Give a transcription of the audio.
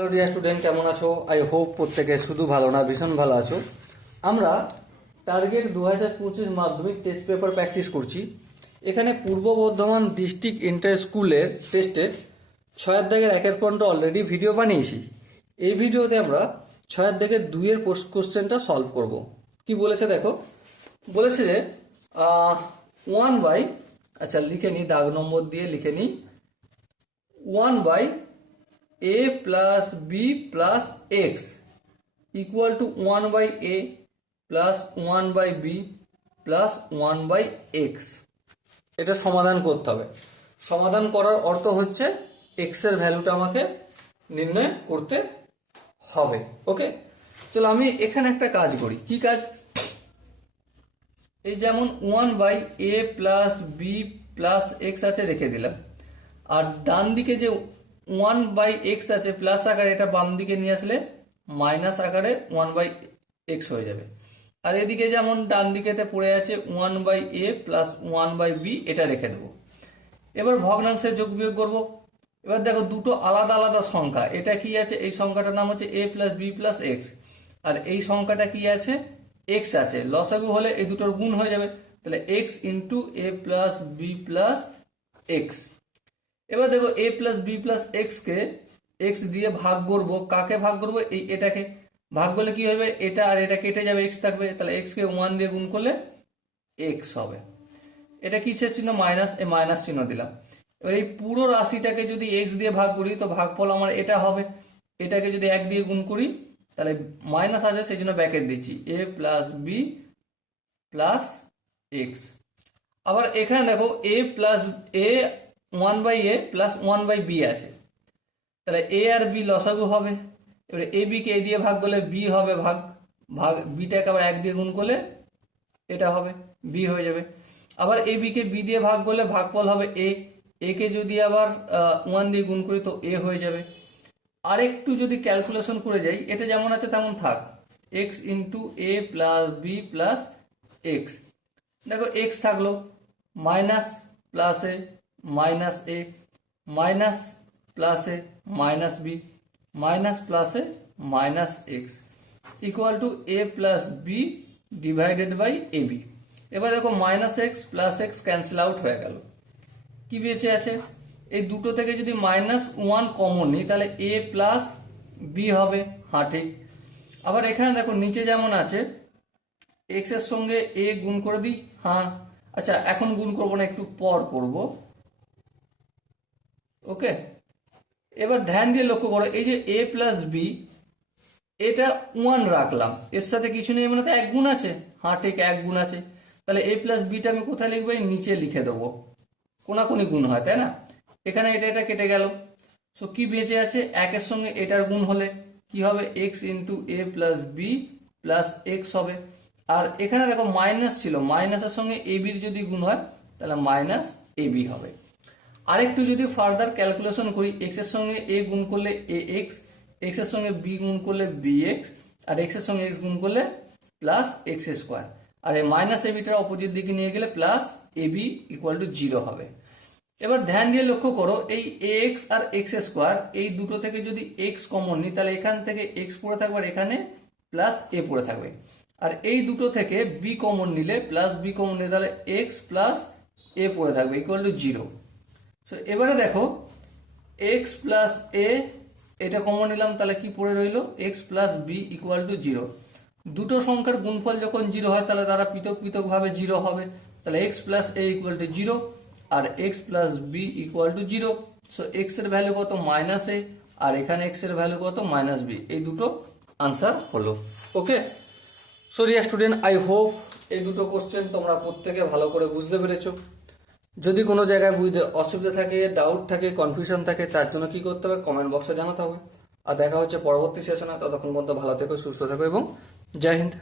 Hello dear student কেমন আছো? I hope প্রত্যেকে শুধু ভালো না, ভীষণ ভালো আছো। আমরা টার্গেট দু হাজার পঁচিশ মাধ্যমিক টেস্ট পেপার প্র্যাকটিস করছি। এখানে পূর্ব বর্ধমান ডিস্ট্রিক্ট ইন্টার স্কুলের টেস্টে ছয়ের দাগের একের পর্যন্ত অলরেডি ভিডিও বানিয়েছি। এই ভিডিওতে আমরা ছয়ের দাগের দুইয়ের পোস্ট কোশ্চেনটা সলভ করব। কি বলেছে দেখো? বলেছে যে ওয়ান বাই আচ্ছা লিখে নিই দাগ নম্বর দিয়ে লিখে নিই one by a plus b plus x equal to 1 by a plus 1 by b plus 1 by x এটা সমাধান করতে হবে। সমাধান করার অর্থ হচ্ছে x এর ভ্যালুটা আমাকে নির্ণয় করতে হবে। ওকে চলো আমি এখানে একটা কাজ করি। কি কাজ? এই যেমন one by A plus B plus X আছে রেখে দিলাম। আর ডান দিকে যে ওয়ান বাই এক্স আছে প্লাস আকারে এটা বাম দিকে নিয়ে আসলে মাইনাস আকারে ওয়ান বাই এক্স হয়ে যাবে। আর এদিকে যেমন ডান দিকেতে পড়ে আছে one by A plus one by B এটা রেখে দেবো। এবার ভগ্নাংশের যোগ বিয়োগ করব। এবার দেখো দুটো আলাদা আলাদা সংখ্যা, এটা কি আছে? এই সংখ্যাটার নাম হচ্ছে A plus B plus X আর এই সংখ্যাটা কি আছে? এক্স আছে। লসাগু হলে এই দুটোর গুণ হয়ে যাবে। তাহলে X into A plus B plus X এবার দেখো A plus B plus X K X দিয়ে ভাগ করব। কাকে ভাগ করব? এই এটাকে। ভাগ করলে কি হবে? এটা আর এটা কেটে যাবে এক্স থাকবে। তাহলে এক্স কে ওয়ান দিয়ে গুণ করলে এক্স হবে। এটা কিসের চিহ্ন? মাইনাস এ মাইনাস চিহ্ন দিলাম। এবার এই পুরো রাশিটাকে যদি এক্স দিয়ে ভাগ করি, তো ভাগফল আমার এটা হবে। এটাকে যদি এক দিয়ে গুণ করি, তাহলে মাইনাস আছে, সেই জন্য ব্যাকেট দিচ্ছি। A plus B plus X আবার এখানে দেখো A plus A one by A plus one by B আছে। তাহলে এ আর বি লসাগু হবে, এবারে এ বি কে এ দিয়ে ভাগ করলে বি হবে ভাগ ভাগ বিটাকে আবার এক দিয়ে গুণ করলে এটা হবে বি হয়ে যাবে। আবার এ বি কে বি দিয়ে ভাগ করলে ভাগফল হবে এ এ কে যদি আবার ওয়ান দিয়ে গুণ করি তো এ হয়ে যাবে। আরেকটু যদি ক্যালকুলেশন করে যাই, এটা যেমন আছে তেমন থাক। X into A plus B plus X দেখো এক্স থাকল minus plus A minus A, minus plus A, minus B, minus plus A, minus X, equal to A plus B divided by A B. এবার দেখো minus X plus X cancel out হয়ে গেল। কি বেঁচে আছে? এই দুটো থেকে যদি মাইনাস ওয়ান কমন নিই, তাহলে এ প্লাস বি হবে হ্যাঁ ঠিক আবার এখানে দেখো নিচে যেমন আছে, এক্সের সঙ্গে এ গুণ করে দিই হ্যাঁ। আচ্ছা এখন গুণ করব না, একটু পর করব। ওকে? এবার ধ্যান দিয়ে লক্ষ্য করো, এই যে এ প্লাস বি এটা ওয়ান রাখলাম। এর সাথে কিছু নেই মানে তো এক গুণ আছে। ঠিক এক গুণ আছে। তাহলে এ প্লাস বিটা আমি কোথায় লিখব? এই নিচে লিখে দেবো। কোনাকুনি গুণ হয়, তাই না? এখানে এটা এটা কেটে গেল। সো কি বেঁচে আছে? একের সঙ্গে এটার গুণ হলে কি হবে? X into A plus B plus X হবে। আর এখানে দেখো মাইনাস ছিল। মাইনাসের সঙ্গে এ বির যদি গুণ হয়, তাহলে মাইনাস এ বি হবে। আরেকটু যদি ফার্দার ক্যালকুলেশন করি এক্সের সঙ্গে এ গুণ করলে এ এক্স এক্সের সঙ্গে বি গুণ করলে বি এক্স আর এক্সের সঙ্গে এক্স গুণ করলে প্লাস এক্স স্কোয়ার আর এই মাইনাস এ বিটার অপোজিট দিকে নিয়ে গেলে plus A B equal to zero হবে। এবার ধ্যান দিয়ে লক্ষ্য করো, এই এক্স আর এক্স স্কোয়ার এই দুটো থেকে যদি এক্স কমন নিই, তাহলে এখান থেকে এক্স পড়ে থাকবে আর এখানে প্লাস এ পড়ে থাকবে। আর এই দুটো থেকে বি কমন নিলে প্লাস বি কমন নিলে তাহলে এক্স প্লাস এ পড়ে থাকবে ইকুয়াল টু জিরো সো এবারে দেখো এক্স প্লাস এ এটা কমন নিলাম, তাহলে কি পড়ে রইল? X plus b equal to zero দুটো সংখ্যার গুণফল যখন জিরো হয়, তাহলে তারা পৃথক পৃথক ভাবে জিরো হবে। তাহলে x plus a equal to zero R x plus b equal to zero so এক্সের ভ্যালু কত? মাইনাস এ আর এখানে এক্সের ভ্যালু কত? মাইনাস বি এই দুটো আনসার হলো। Okay so dear student I hope এই দুটো কোশ্চেন তোমরা প্রত্যেকে ভালো করে বুঝতে পেরেছ। যদি কোনো জায়গায় বুঝতে অসুবিধা থাকে ডাউট থাকে কনফিউশন থাকে, তার জন্য কি করতে হবে? কমেন্ট বক্সে জানাতে হবে। আর দেখা হচ্ছে পরবর্তী সেশনে ততক্ষণ পর্যন্ত ভালো থেকো, সুস্থ থেকো এবং জয় হিন্দ।